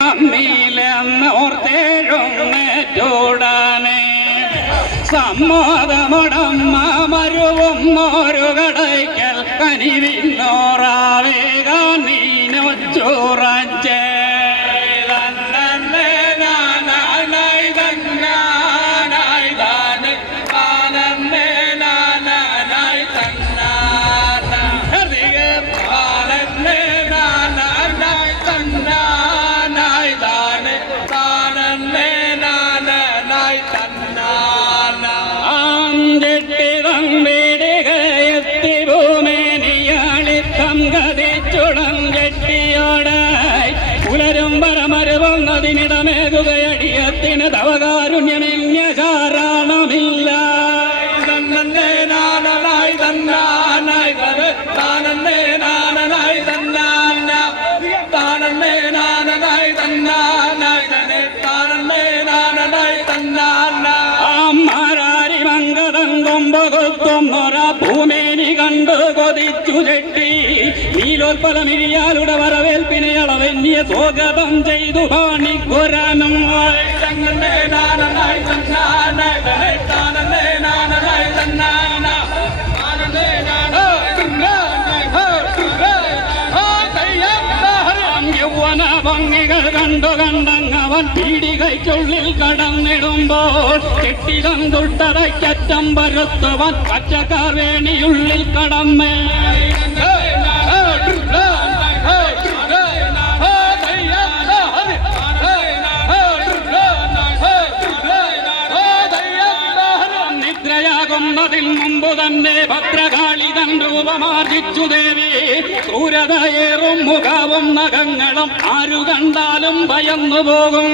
നീലെന്നോർത്തേഴുന്നേറ്റുടനെ സമ്മോദമുടമ്മ മരുവും ഒരു കടയ്ക്കൽ കനിവിന്നോറാവേക നീനൊച്ചുറച്ചേ ിടമേകുകയടിയത്തിന് തവകാരുണ്യമില്ല ചാരണമില്ല തന്നേ നാനായി തന്നാനായി താനന്നേ നാനായി തന്നാന താനന്നേ നാനായി തന്നാനായി താനന്നേ നാനായി തന്നാന അമ്മാരാരി മംഗതം കൊമ്പകൊത്തുന്നൊര ഭൂമേനി കണ്ടു കൊതിച്ചു ചെട്ടി നീലോൽപ്പലമിരിയാളുടെ വരവേൽപ്പിനെ അളവെന്നിയ സ്വാഗതം ചെയ്തു പാണിക്കുരാനും യൗവന ഭംഗികൾ കണ്ടു കണ്ടങ്ങവൻ പീടികയ്ക്കുള്ളിൽ കടന്നിടുമ്പോൾ കെട്ടിടം തൊട്ടതയ്ക്കറ്റം പരത്തുവൻ പച്ചക്കാർ വേണിയുള്ളിൽ കടന്നേ നിദ്രയാകുന്നതിൽ മുമ്പ് തന്നെ ഭദ്രകാളി തൻ രൂപമാർജിച്ചു ദേവി ക്രൂരതയേറും മുഖവും നഖങ്ങളും ആരു കണ്ടാലും ഭയന്നു പോകും